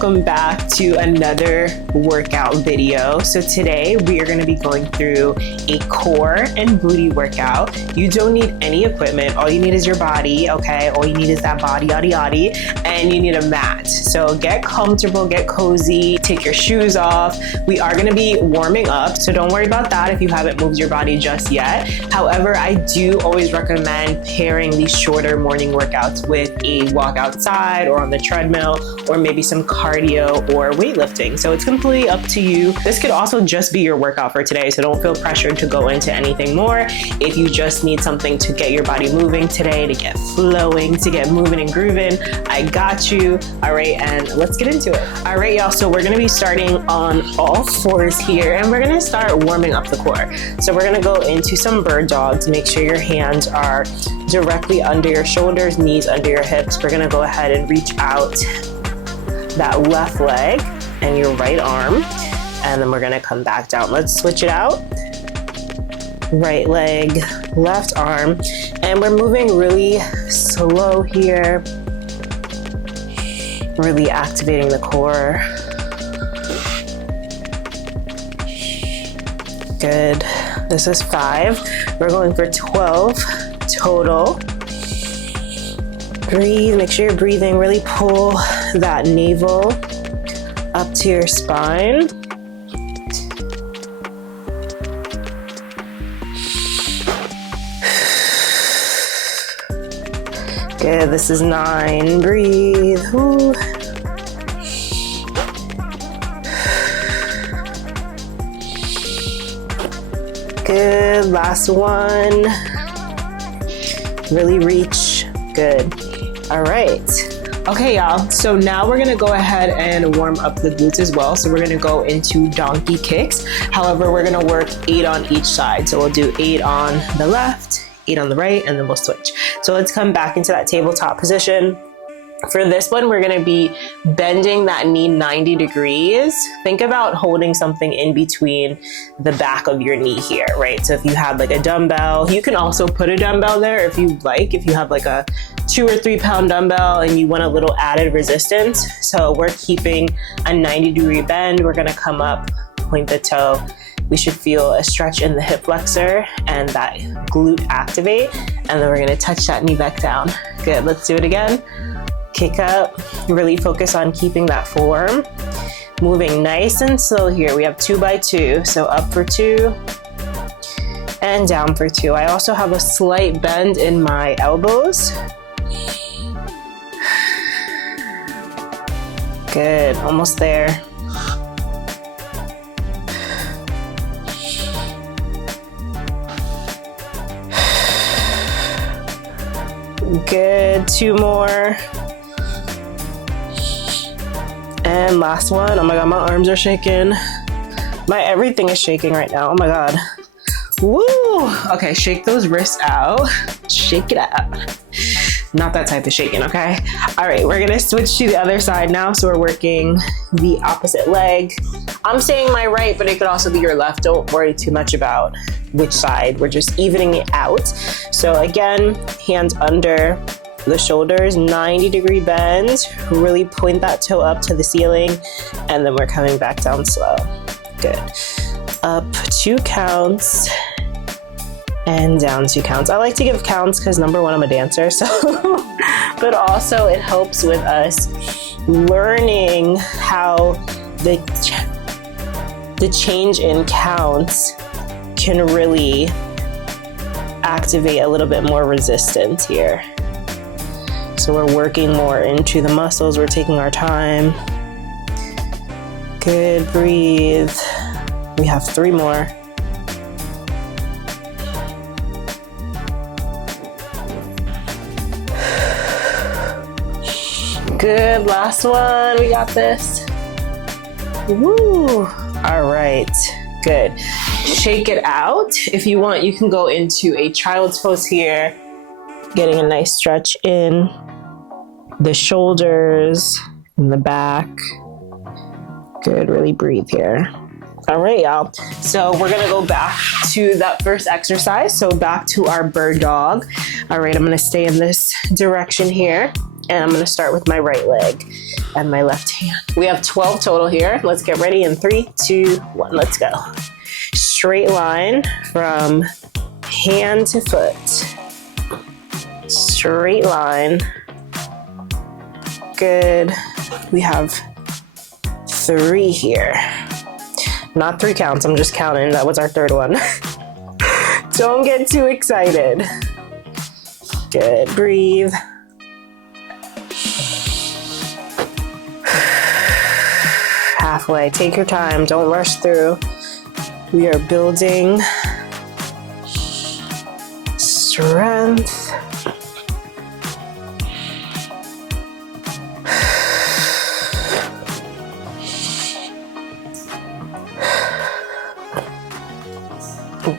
welcome back to another workout video. So today we are going to be going through a core and booty workout. You don't need any equipment. All you need is your body, okay? All you need is that body, and you need a mat. So get comfortable, get cozy, take your shoes off. We are going to be warming up, so don't worry about that if you haven't moved your body just yet. However, I do always recommend pairing these shorter morning workouts with a walk outside or on the treadmill, or maybe some cardio or weightlifting. So it's completely up to you. This could also just be your workout for today, so don't feel pressured to go into anything more. If you just need something to get your body moving today, to get flowing, to get moving and grooving, I got you. All right, and let's get into it. All right, y'all, so we're gonna be starting on all fours here, and we're gonna start warming up the core. So we're gonna go into some bird dogs. Make sure your hands are directly under your shoulders, knees under your hips. We're gonna go ahead and reach out that left leg and your right arm, and then we're gonna come back down. Let's switch it out. Right leg, left arm, and we're moving really slow here, really activating the core. Good. This is 5. We're going for 12 total. Breathe, make sure you're breathing. Really pull that navel up to your spine. Good, this is 9. Breathe. Ooh. Good, last one. Really reach. Good. All right. Okay, y'all. So now we're gonna go ahead and warm up the glutes as well. So we're gonna go into donkey kicks. However, we're gonna work 8 on each side. So we'll do 8 on the left, 8 on the right, and then we'll switch. So let's come back into that tabletop position. For this one, we're gonna be bending that knee 90 degrees. Think about holding something in between the back of your knee here, right? So if you have like a dumbbell, you can also put a dumbbell there if you like, if you have like a 2 or 3 pound dumbbell and you want a little added resistance. So we're keeping a 90-degree bend. We're gonna come up, point the toe. We should feel a stretch in the hip flexor and that glute activate. And then we're gonna touch that knee back down. Good, let's do it again. Kick up, really focus on keeping that form. Moving nice and slow here. We have 2 by 2, so up for 2 and down for 2. I also have a slight bend in my elbows. Good, almost there. Good, 2 more. And last one. Oh my God, my arms are shaking. My everything is shaking right now. Oh my God. Woo! Okay, shake those wrists out. Shake it out. Not that type of shaking, okay? All right, we're gonna switch to the other side now. So we're working the opposite leg. I'm saying my right, but it could also be your left. Don't worry too much about which side. We're just evening it out. So again, hands under the shoulders, 90-degree bend. Really point that toe up to the ceiling, and then we're coming back down slow. Good. Up 2 counts and down 2 counts. I like to give counts because number one, I'm a dancer, so but also it helps with us learning how the change in counts can really activate a little bit more resistance here. So we're working more into the muscles. We're taking our time. Good, breathe. We have 3 more. Good, last one. We got this. Woo! All right, good. Shake it out. If you want, you can go into a child's pose here, getting a nice stretch in the shoulders and the back. Good, really breathe here. All right, y'all. So we're gonna go back to that first exercise. So back to our bird dog. All right, I'm gonna stay in this direction here. And I'm gonna start with my right leg and my left hand. We have 12 total here. Let's get ready in 3, 2, 1, let's go. Straight line from hand to foot. Straight line. Good. We have 3 here. Not 3 counts, I'm just counting. That was our third one. Don't get too excited. Good, breathe. Halfway, take your time, don't rush through. We are building strength.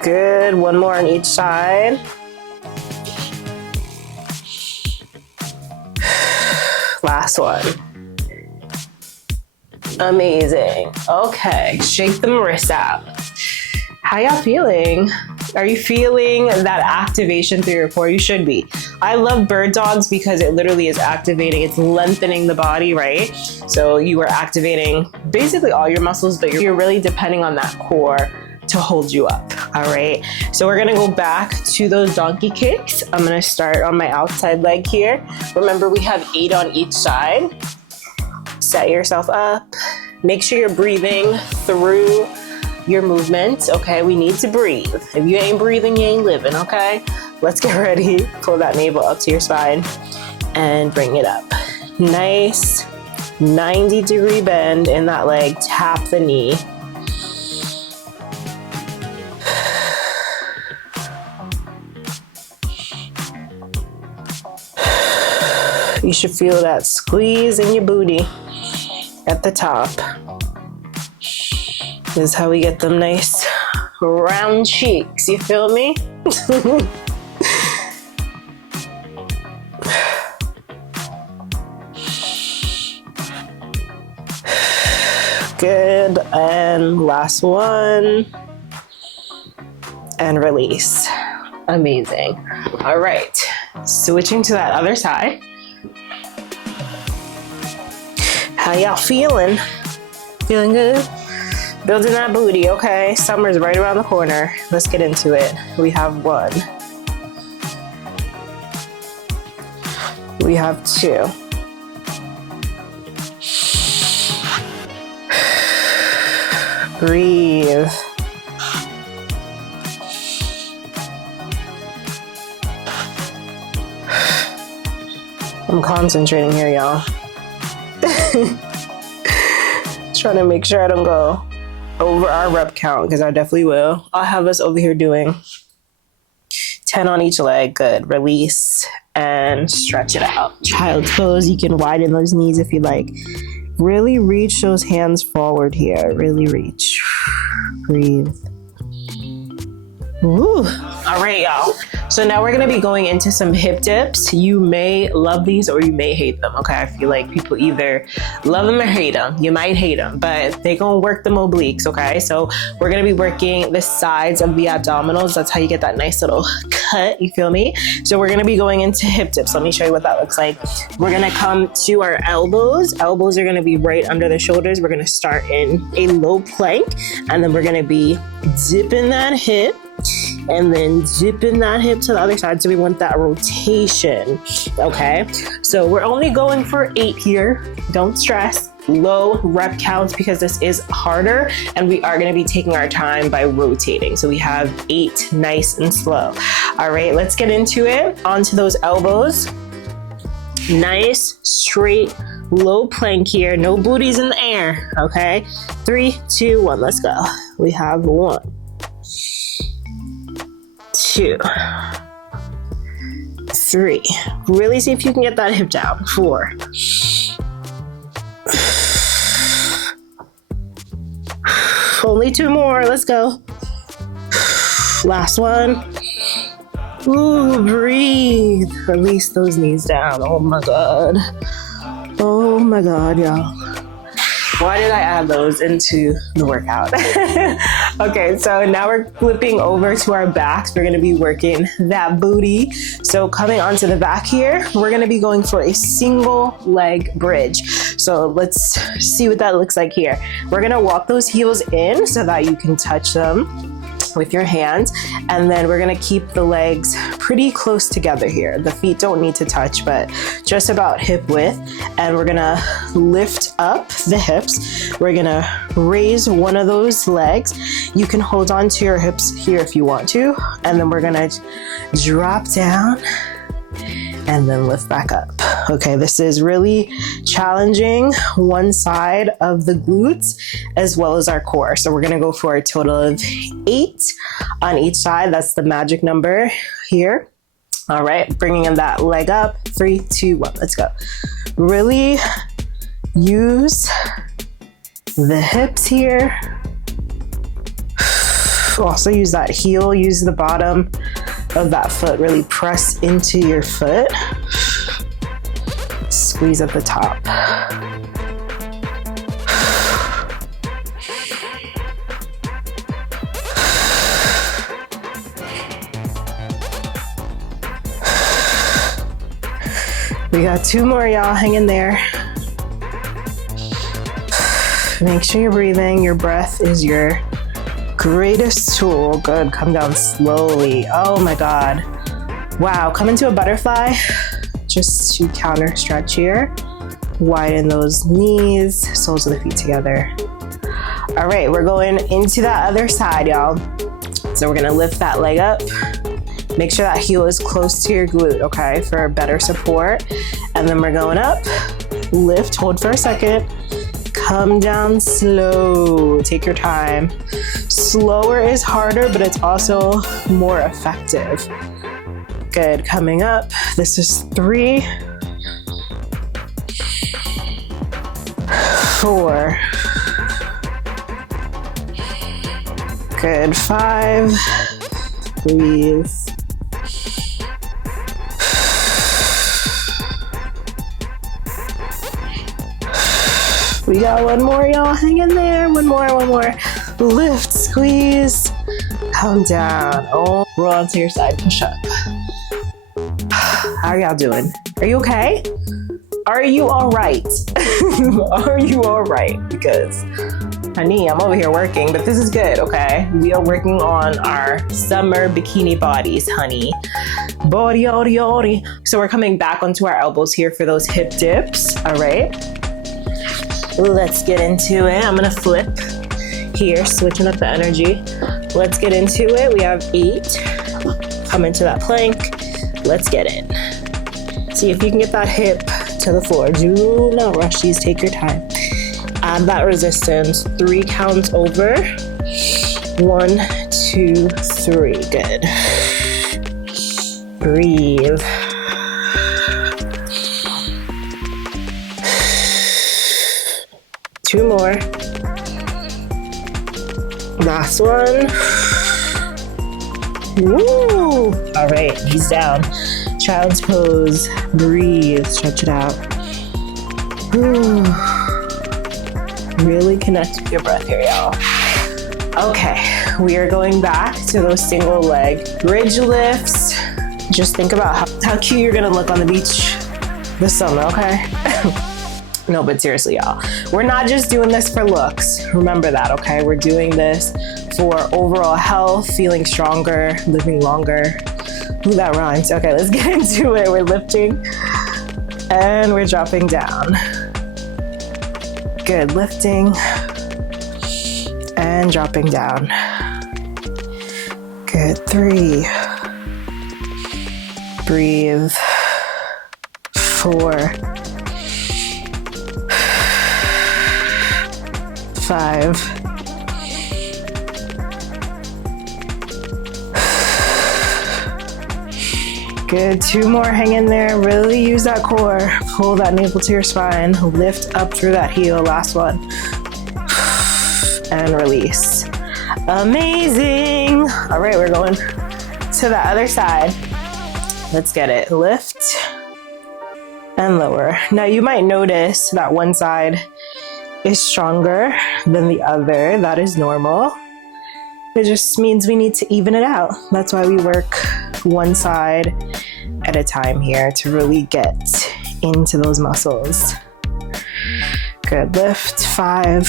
Good, one more on each side. Last one. Amazing. Okay, shake the Marissa out. How y'all feeling? Are you feeling that activation through your core? You should be. I love bird dogs because it literally is activating, it's lengthening the body, right? So you are activating basically all your muscles, but you're really depending on that core to hold you up, all right? So we're gonna go back to those donkey kicks. I'm gonna start on my outside leg here. Remember, we have 8 on each side. Set yourself up. Make sure you're breathing through your movement, okay? We need to breathe. If you ain't breathing, you ain't living, okay? Let's get ready. Pull that navel up to your spine and bring it up. Nice 90-degree bend in that leg. Tap the knee. You should feel that squeeze in your booty at the top. This is how we get them nice round cheeks, you feel me? Good, and last one. And release. Amazing. All right, switching to that other side. How y'all feeling? Feeling good? Building that booty, okay? Summer's right around the corner. Let's get into it. We have 1. We have 2. Breathe. I'm concentrating here, y'all. Trying to make sure I don't go over our rep count, because I definitely will. I'll have us over here doing 10 on each leg. Good. Release and stretch it out. Child's pose. You can widen those knees if you like. Really reach those hands forward here. Really reach. Breathe. Woo. All right, y'all. So now we're gonna be going into some hip dips. You may love these or you may hate them, okay? I feel like people either love them or hate them. You might hate them, but they gonna work them obliques, okay? So we're gonna be working the sides of the abdominals. That's how you get that nice little cut, you feel me? So we're gonna be going into hip dips. Let me show you what that looks like. We're gonna come to our elbows. Elbows are gonna be right under the shoulders. We're gonna start in a low plank, and then we're gonna be dipping that hip, and then zipping that hip to the other side. So we want that rotation, okay? So we're only going for 8 here. Don't stress. Low rep counts because this is harder, and we are gonna be taking our time by rotating. So we have 8, nice and slow. All right, let's get into it. Onto those elbows. Nice, straight, low plank here. No booties in the air, okay? 3, 2, 1, let's go. We have 1, 2, 3. Really see if you can get that hip down. 4. Only 2 more. Let's go. Last one. Ooh, breathe. Release those knees down. Oh my God. Oh my God, y'all. Why did I add those into the workout? Okay, so now we're flipping over to our backs. We're gonna be working that booty. So coming onto the back here, we're gonna be going for a single leg bridge. So let's see what that looks like here. We're gonna walk those heels in so that you can touch them with your hands, and then we're gonna keep the legs pretty close together here. The feet don't need to touch, but just about hip width. And we're gonna lift up the hips. We're gonna raise one of those legs. You can hold on to your hips here if you want to, and then we're gonna drop down and then lift back up. Okay, this is really challenging one side of the glutes as well as our core. So we're gonna go for a total of 8 on each side. That's the magic number here. All right, bringing in that leg up. 3, 2, 1, let's go. Really use the hips here. Also use that heel, use the bottom of that foot, really press into your foot. Squeeze at the top. We got 2 more, y'all. Hang in there. Make sure you're breathing. Your breath is your greatest tool. Good. Come down slowly. Oh my God. Wow. Come into a butterfly. Just to counter stretch here. Widen those knees, soles of the feet together. All right, we're going into that other side, y'all. So we're gonna lift that leg up. Make sure that heel is close to your glute, okay, for better support. And then we're going up, lift, hold for a second. Come down slow, take your time. Slower is harder, but it's also more effective. Good, coming up. This is 3, 4. Good, 5. Breathe. We got 1 more, y'all. Hang in there. 1 more, 1 more. Lift, squeeze, come down. Oh, roll onto your side, push up. How are y'all doing? Are you okay? Are you all right? Are you all right? Because, honey, I'm over here working, but this is good, okay? We are working on our summer bikini bodies, honey. Body, body, body. So we're coming back onto our elbows here for those hip dips, all right? Let's get into it. I'm gonna flip here, switching up the energy. Let's get into it. We have 8. Come into that plank. Let's get it. See if you can get that hip to the floor. Do not rush these, take your time. Add that resistance. 3 counts over. 1, 2, 3. Good. Breathe. Two more. Last one. Woo! All right, knees down. Child's pose. Breathe. Stretch it out. Woo. Really connect with your breath here, y'all. Okay, we are going back to those single leg bridge lifts. Just think about how cute you're gonna look on the beach this summer, okay? No, but seriously, y'all, we're not just doing this for looks. Remember that, okay? We're doing this for overall health, feeling stronger, living longer. Ooh, that rhymes. Okay, let's get into it. We're lifting and we're dropping down. Good, lifting and dropping down. Good, 3. Breathe. 4. 5. Good, 2 more, hang in there. Really use that core. Pull that navel to your spine. Lift up through that heel, last one. And release. Amazing. All right, we're going to the other side. Let's get it. Lift and lower. Now you might notice that one side is stronger than the other. That is normal. It just means we need to even it out. That's why we work one side at a time here to really get into those muscles. Good, lift, 5.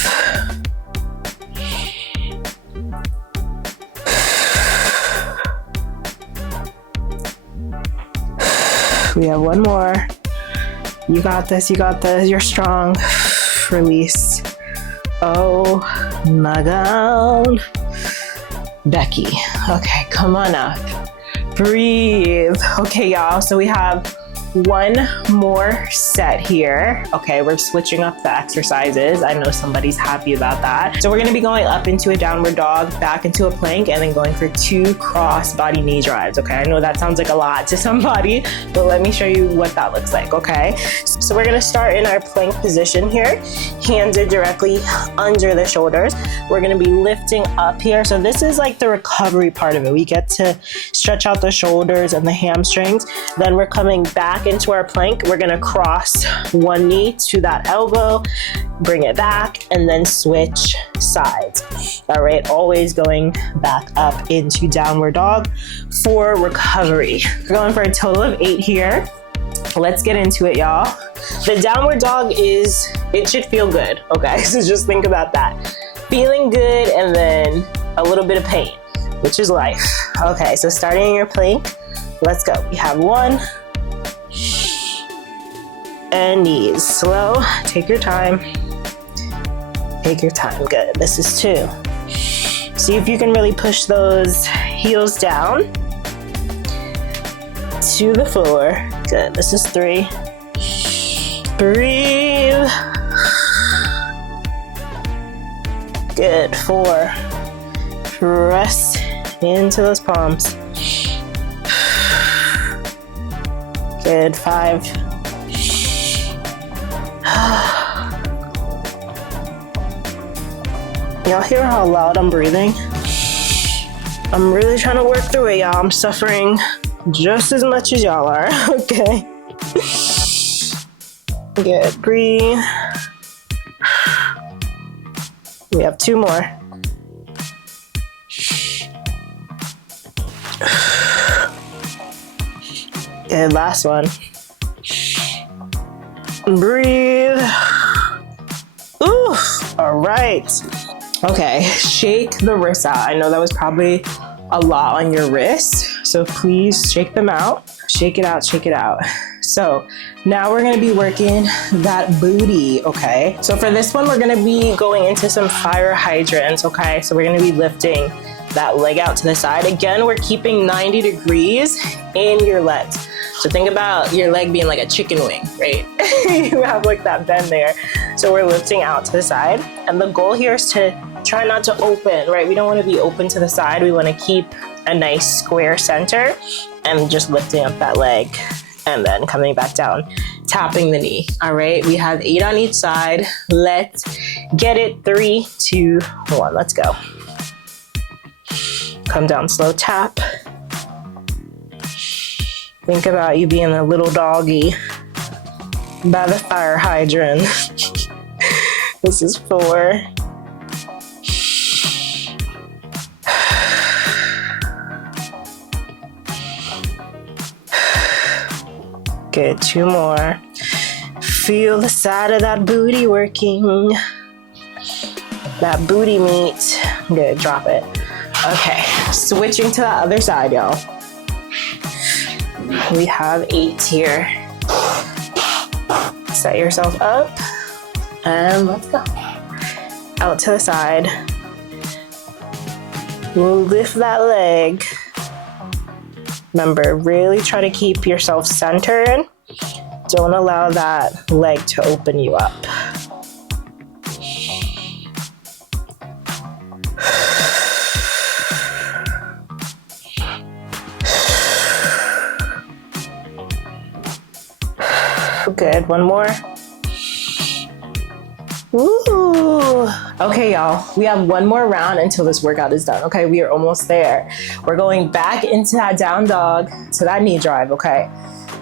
We have one more. You got this, you're strong. Release. Oh my God. Becky. Okay, come on up. Breathe. Okay, y'all, so we have one more set here. Okay, we're switching up the exercises. I know somebody's happy about that. So we're gonna be going up into a downward dog, back into a plank, and then going for 2 cross body knee drives. Okay, I know that sounds like a lot to somebody, but let me show you what that looks like, okay? So we're gonna start in our plank position here. Hands are directly under the shoulders. We're gonna be lifting up here. So this is like the recovery part of it. We get to stretch out the shoulders and the hamstrings. Then we're coming back into our plank. We're gonna cross one knee to that elbow, bring it back, and then switch sides. All right, always going back up into downward dog for recovery. We're going for a total of 8 here. Let's get into it, y'all. The downward dog it should feel good, okay? So just think about that. Feeling good and then a little bit of pain, which is life. Okay, so starting in your plank, let's go. We have 1, and knees. Slow, take your time. Take your time, good. This is 2. See if you can really push those heels down to the floor. Good, this is 3. Breathe. Good, 4. Press into those palms. Good, 5. Y'all hear how loud I'm breathing? I'm really trying to work through it, y'all. I'm suffering just as much as y'all are, okay? Good, breathe. We have 2 more. Good, last one. Breathe. Ooh, all right. Okay, shake the wrists out. I know that was probably a lot on your wrists, so please shake them out. Shake it out, shake it out. So now we're gonna be working that booty, okay? So for this one, we're gonna be going into some fire hydrants, okay? So we're gonna be lifting that leg out to the side. Again, we're keeping 90 degrees in your legs. So think about your leg being like a chicken wing, right? You have like that bend there. So we're lifting out to the side. And the goal here is to try not to open, right? We don't want to be open to the side. We want to keep a nice square center and just lifting up that leg and then coming back down, tapping the knee. All right, we have 8 on each side. Let's get it. 3, 2, 1, let's go. Come down slow, tap. Think about you being a little doggy by the fire hydrant. This is 4. Good, 2 more. Feel the side of that booty working. That booty meat. Good, drop it. Okay, switching to the other side, y'all. We have 8 here. Set yourself up and let's go. Out to the side. Lift that leg. Remember, really try to keep yourself centered. Don't allow that leg to open you up. Good, 1 more. Ooh. Okay, y'all, we have 1 more round until this workout is done. Okay, we are almost there. We're going back into that down dog to that knee drive, okay?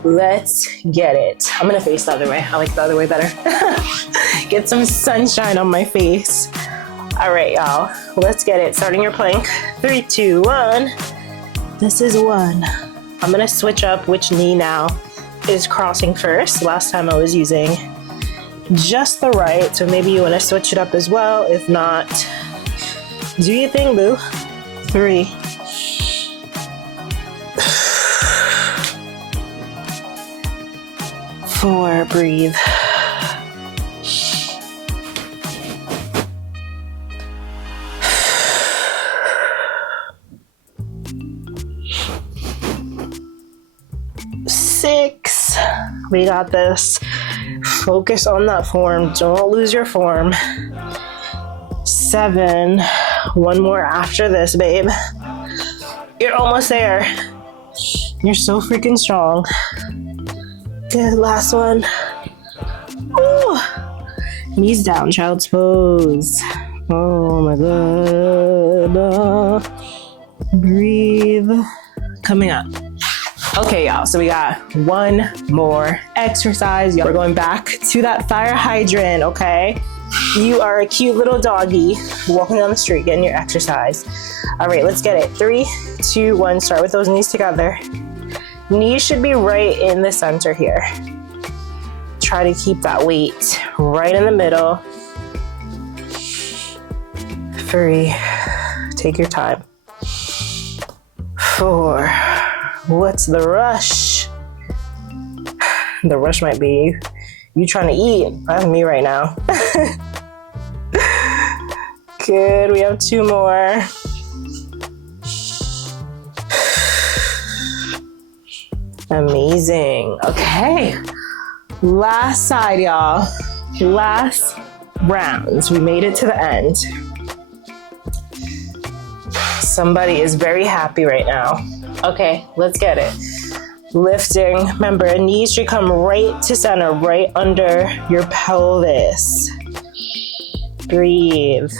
Let's get it. I'm gonna face the other way. I like the other way better. Get some sunshine on my face. All right, y'all, let's get it. Starting your plank. 3, 2, 1. This is 1. I'm gonna switch up which knee now is crossing first. Last time I was using just the right, so maybe you wanna switch it up as well. If not, do your thing, boo. 3. 4, breathe. 6. We got this. Focus on that form. Don't lose your form. 7. One more after this, babe. You're almost there. You're so freaking strong. Good, last one. Ooh. Knees down, child's pose. Oh my god. Breathe. Coming up. Okay, y'all, so we got one more exercise. We're going back to that fire hydrant, okay? You are a cute little doggy walking down the street getting your exercise. All right, let's get it. 3, 2, 1. Start with those knees together. Knees should be right in the center here. Try to keep that weight right in the middle. 3. Take your time. 4. What's the rush? The rush might be you trying to eat. That's me right now. Good, we have 2 more. Amazing. Okay, last side, y'all. Last rounds. We made it to the end. Somebody is very happy right now. Okay, let's get it. Lifting. Remember, knees should come right to center, right under your pelvis. Breathe.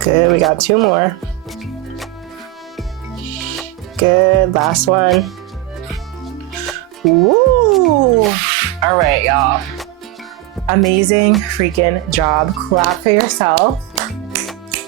Good, we got 2 more. Good, last one. Woo! All right, y'all. Amazing freaking job. Clap for yourself.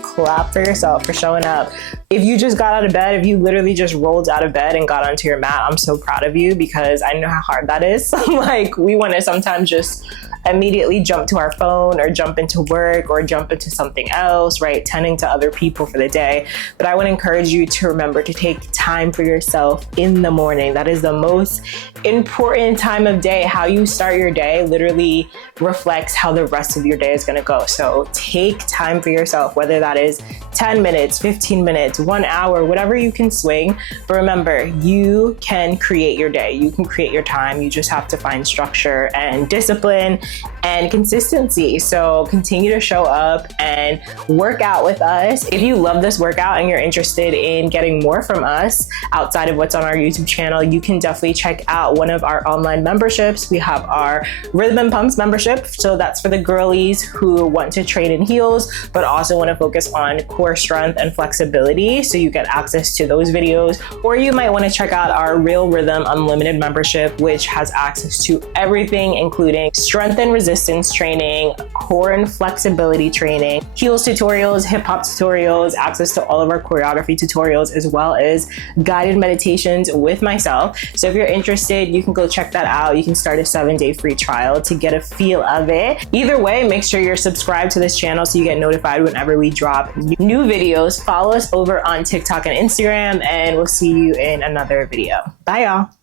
Clap for yourself for showing up. If you just got out of bed, if you literally just rolled out of bed and got onto your mat, I'm so proud of you because I know how hard that is. Like, we want to sometimes just immediately jump to our phone or jump into work or jump into something else, right? Tending to other people for the day. But I would encourage you to remember to take time for yourself in the morning. That is the most important time of day. How you start your day literally reflects how the rest of your day is going to go. So take time for yourself, whether that is 10 minutes, 15 minutes, 1 hour, whatever you can swing. But remember, you can create your day. You can create your time. You just have to find structure and discipline and consistency. So continue to show up and work out with us. If you love this workout and you're interested in getting more from us outside of what's on our YouTube channel, you can definitely check out one of our online memberships. We have our Rhythm and Pumps membership. So that's for the girlies who want to train in heels, but also want to focus on core strength and flexibility. So you get access to those videos. Or you might want to check out our Real Rhythm Unlimited membership, which has access to everything, including strength and resistance training, core and flexibility training, heels tutorials, hip hop tutorials, access to all of our choreography tutorials, as well as guided meditations with myself. So if you're interested, you can go check that out. You can start a 7-day free trial to get a feel of it. Either way, make sure you're subscribed to this channel so you get notified whenever we drop new videos. Follow us over on TikTok and Instagram, and we'll see you in another video. Bye, y'all.